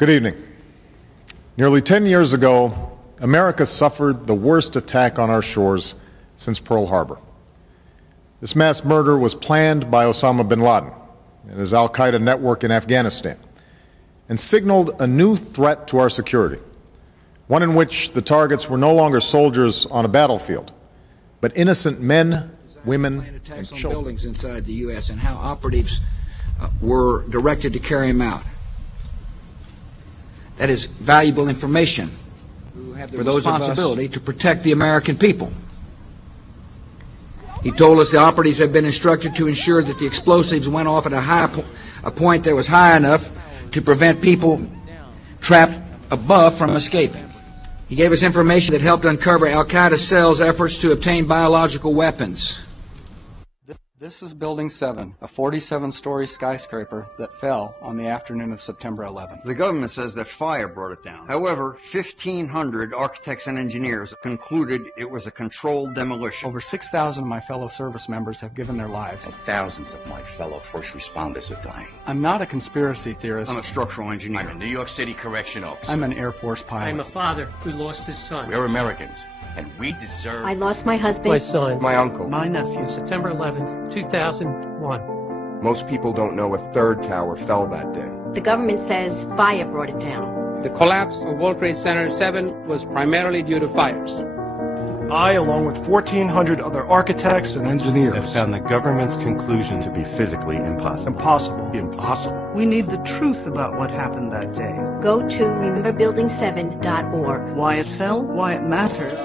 Good evening. Nearly 10 years ago, America suffered the worst attack on our shores since Pearl Harbor. This mass murder was planned by Osama bin Laden and his al-Qaeda network in Afghanistan and signaled a new threat to our security, one in which the targets were no longer soldiers on a battlefield, but innocent men, women, and children. Buildings inside the U.S. and how operatives were directed to carry them out. That is valuable information for those responsibility to protect the American people. He told us the operatives had been instructed to ensure that the explosives went off at a point that was high enough to prevent people trapped above from escaping. He gave us information that helped uncover al-Qaeda cells' efforts to obtain biological weapons. This is Building 7, a 47-story skyscraper that fell on the afternoon of September 11th. The government says that fire brought it down. However, 1,500 architects and engineers concluded it was a controlled demolition. Over 6,000 of my fellow service members have given their lives. And thousands of my fellow first responders are dying. I'm not a conspiracy theorist. I'm a structural engineer. I'm a New York City correction officer. I'm an Air Force pilot. I'm a father who lost his son. We're Americans, and we deserve... I lost my husband. My son. My uncle. My nephew. September 11th, 2001. Most people don't know a third tower fell that day. The government says fire brought it down. The collapse of World Trade Center 7 was primarily due to fires. I, along with 1,400 other architects and engineers, have found the government's conclusion to be physically impossible. Impossible. We need the truth about what happened that day. Go to rememberbuilding7.org. Why it fell, why it matters.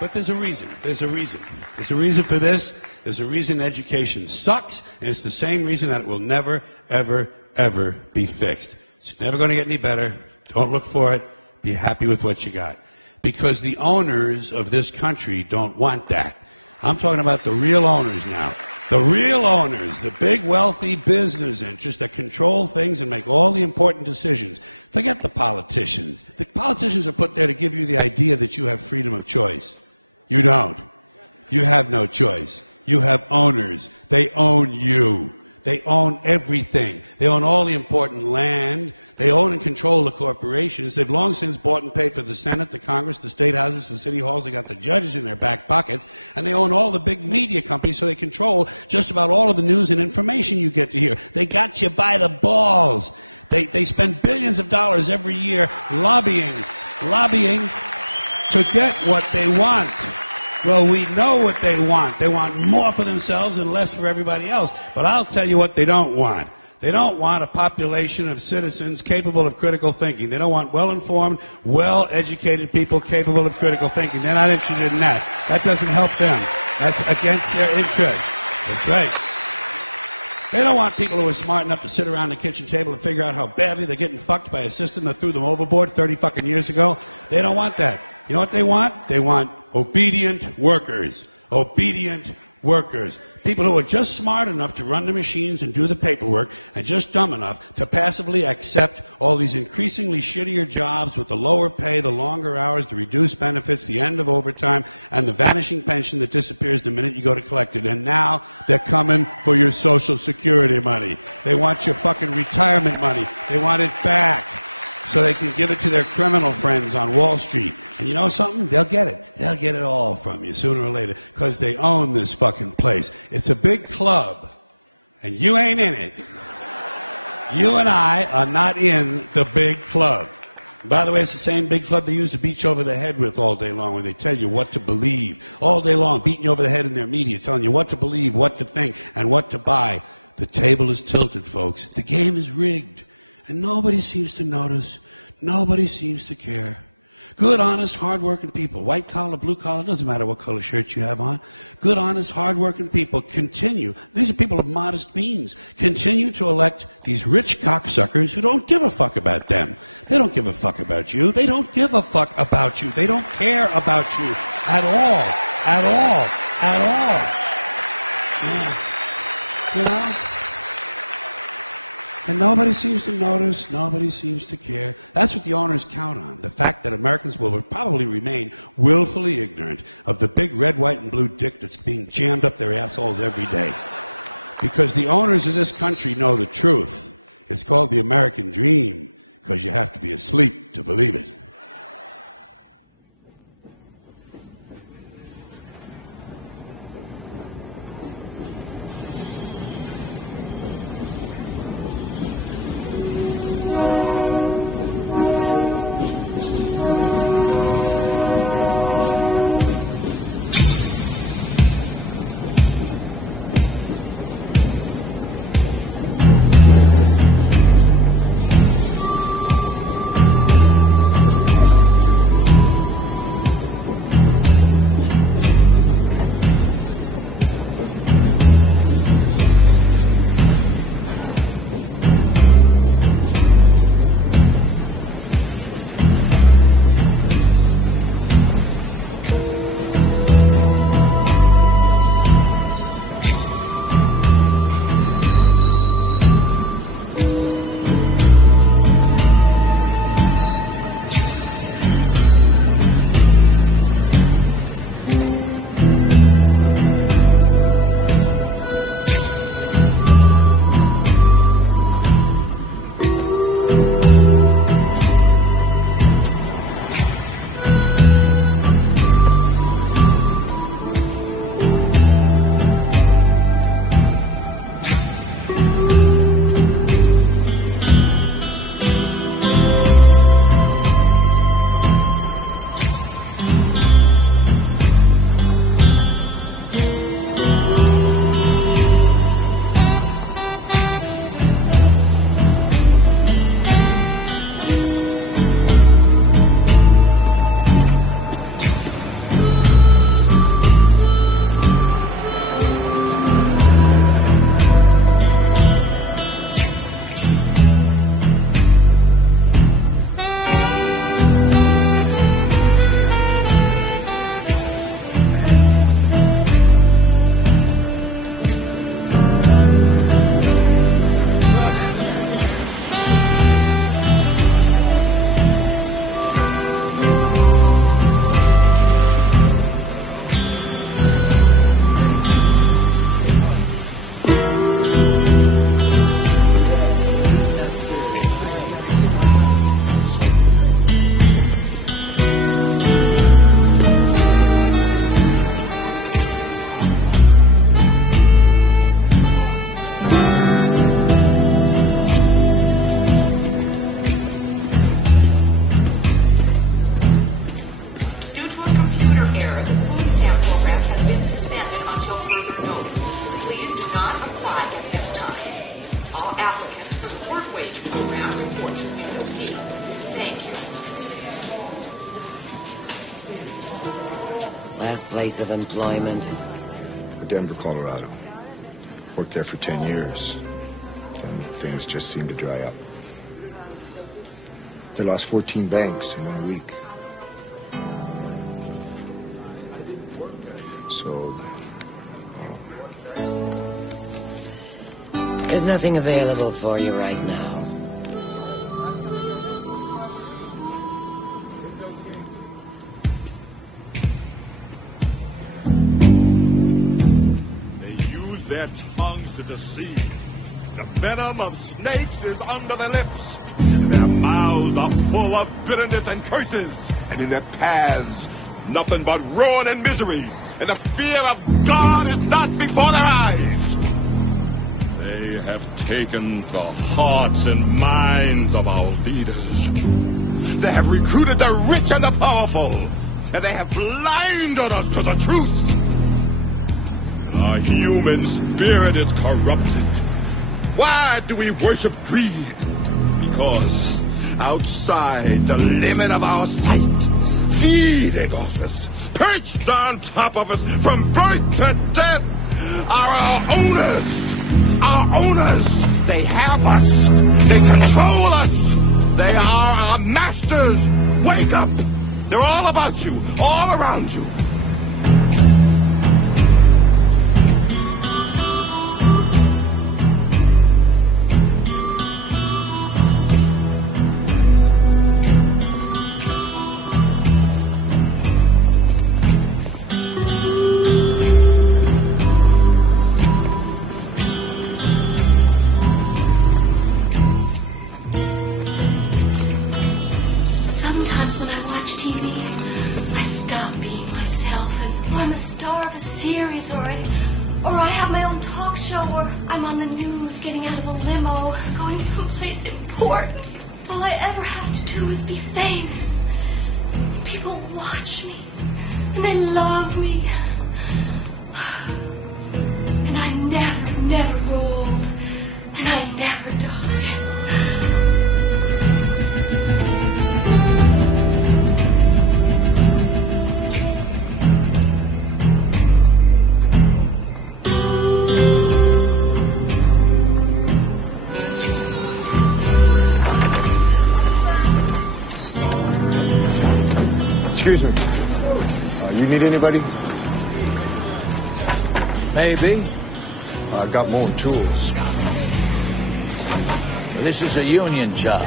But there's a reason. There's a reason. There's a reason for this. There's a reason education sucks, and it's the same reason that it will never, ever, ever be fixed. It's never going to get any better. Don't look for it. Be happy with what you got. Because the owners of this country don't want that. I'm talking about the real owners now. The real owners, the big wealthy business interests that control things and make all the important decisions. Forget the politicians. The politicians are put there to give you the idea that you have freedom of choice. You don't. You have no choice. You have owners. They own you. They own everything. They own all the important land. They own and control the corporations. They've long since bought and paid for the Senate, the Congress, the state houses, the city halls. They got the judges in their back pockets. And they own all the big media companies, so they control just about all of the news and information you get to hear. They got you by the balls. They spend billions of dollars every year lobbying to get what they want. Well, we know what they want. They want more for themselves and less for everybody else. But I'll tell you what they don't want. They don't want a population of citizens capable of critical thinking. They don't want well-informed, well-educated people capable of critical thinking. They're not interested in that. That doesn't help them. That's against their interest. That's right. They don't want people who are smart enough to sit around the kitchen table and figure out how badly they're getting fucked by a system that threw them overboard 30 fucking years ago. They don't want that. You know what they want? They want obedient workers. Obedient workers. People who are just smart enough to run the machines and do the paperwork and just dumb enough to passively accept all these increasingly shittier jobs with the lower pay, the longer hours, the reduced benefits, the end of overtime, and the vanishing pension that disappears the minute you go to collect it. And now they're coming for your Social Security money. They want your fucking retirement money. They want it back so they can give it to their criminal friends on Wall Street. And you know something? They'll get it. They'll get it all from you sooner or later because they own this fucking place. It's a big club, and you ain't in it. You and I are not in the big club. And by the way, it's the same big club they use to beat you over the head with all day long when they tell you what to believe. All day long, beating you over the head in their media, telling you what to believe, what to think, and what to buy. The table is tilted, folks. The game is rigged. And nobody seems to notice. Nobody seems to care. Good, honest, hard-working people, white collar, blue collar, doesn't matter what color shirt you have on. Good, honest, hard-working people continue. These are people of modest means. Continue to elect these rich cocksuckers who don't give a fuck about them. They don't give a fuck about you. They don't give a fuck about you. They don't care about you at all. At all. At all. Yeah. You know? And nobody seems to notice, nobody seems to care. That's what the owners count on, the fact that Americans will probably remain willfully ignorant of the big red, white, and blue dick that's being jammed up their assholes every day. Because the owners of this country know the truth. It's called the American dream, because you have to be asleep to believe it. Last place of employment? Denver, Colorado. Worked there for 10 years. And things just seemed to dry up. They lost 14 banks in 1 week. So... There's nothing available for you right now. Their tongues to deceive. The venom of snakes is under their lips. Their mouths are full of bitterness and curses. And in their paths, nothing but ruin and misery. And the fear of God is not before their eyes. They have taken the hearts and minds of our leaders. They have recruited the rich and the powerful. And they have blinded us to the truth. Our human spirit is corrupted. Why do we worship greed? Because outside the limit of our sight, feeding off us, perched on top of us from birth to death, are our owners. Our owners. They have us. They control us. They are our masters. Wake up. They're all about you, all around you. or I have my own talk show, or I'm on the news getting out of a limo, going someplace important. All I ever have to do is be famous. People watch me, and they love me. And I never grow old, and I never die. Excuse me. You need anybody? Maybe. I've got more tools. Well, this is a union job.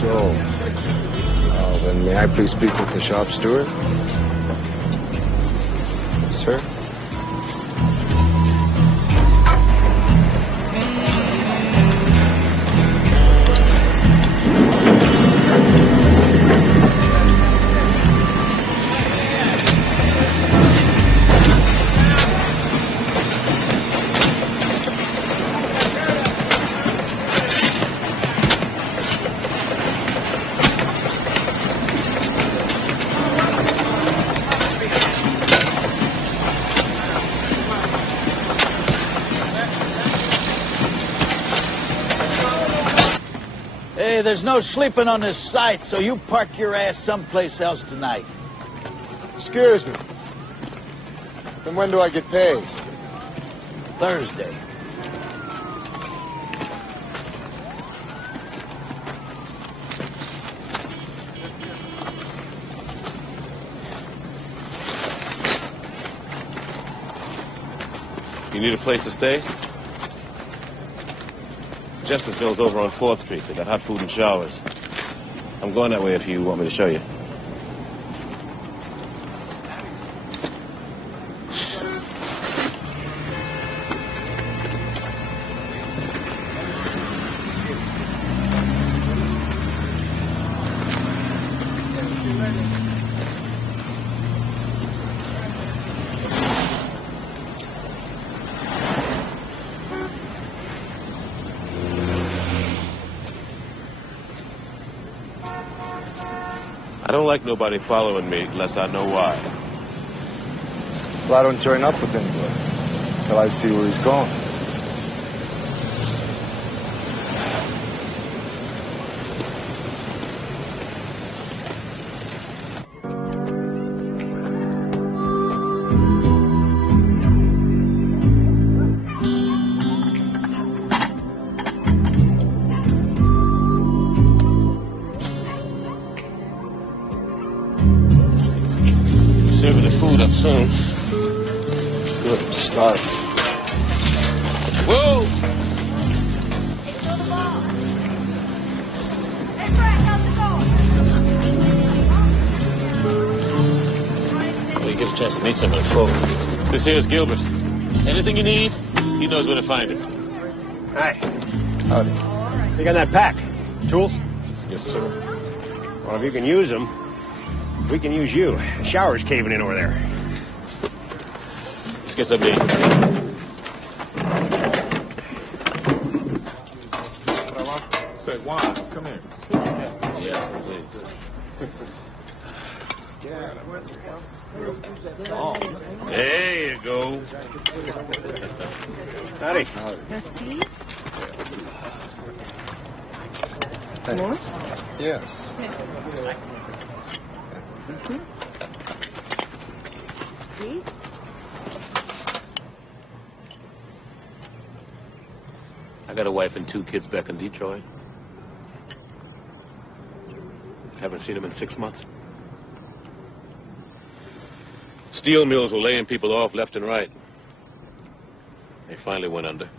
So, then may I please speak with the shop steward? Sir? Hey, there's no sleeping on this site, so you park your ass someplace else tonight. Excuse me. Then when do I get paid? Thursday. You need a place to stay? Justiceville's over on 4th Street. They got hot food and showers. I'm going that way if you want me to show you. I don't like nobody following me unless I know why. Well, I don't join up with anybody till I see where he's going. Serving the food up soon. Good, I'm starving. Whoa! When you get a chance to meet somebody, folk. This here's Gilbert. Anything you need, he knows where to find it. Hi. Howdy. You got that pack? Tools? Yes, sir. Well, if you can use them, we can use you. The shower's caving in over there. Let's get some meat. Say, Juan, come here. Yeah, please. There you go. Howdy. Yes, please. Thanks. More? Yes. Thank you. Please. I got a wife and 2 kids back in Detroit. Haven't seen them in 6 months. Steel mills were laying people off left and right. They finally went under.